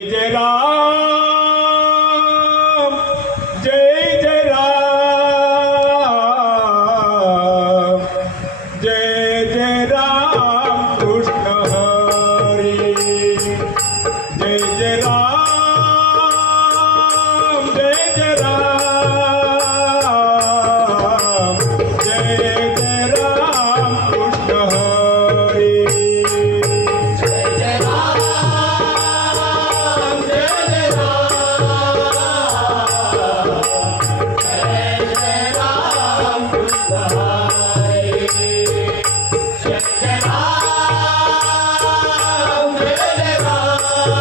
जय राम जय जय राम जय जय राम कृष्ण हरी जय जय राम जय जय राम जय जय राम कृष्ण हरी जय जय राम कृष्ण हरी जय जय राम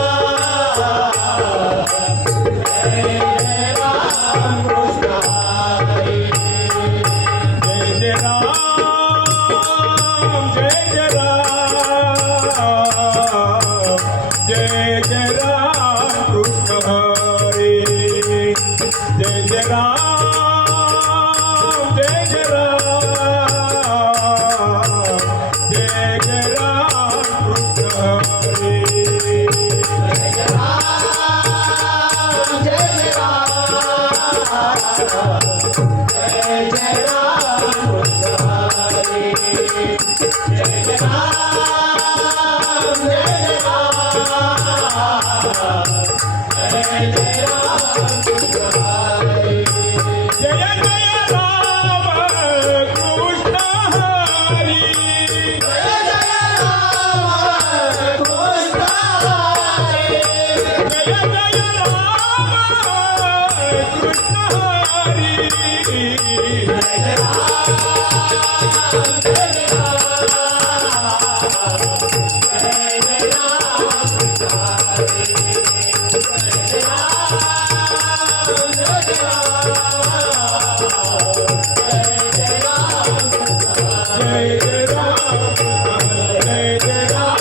जय जय राम जय जय राम कृष्ण हरी जय जय राम जय जय राम कृष्ण हरी जय जय राम जय जय जय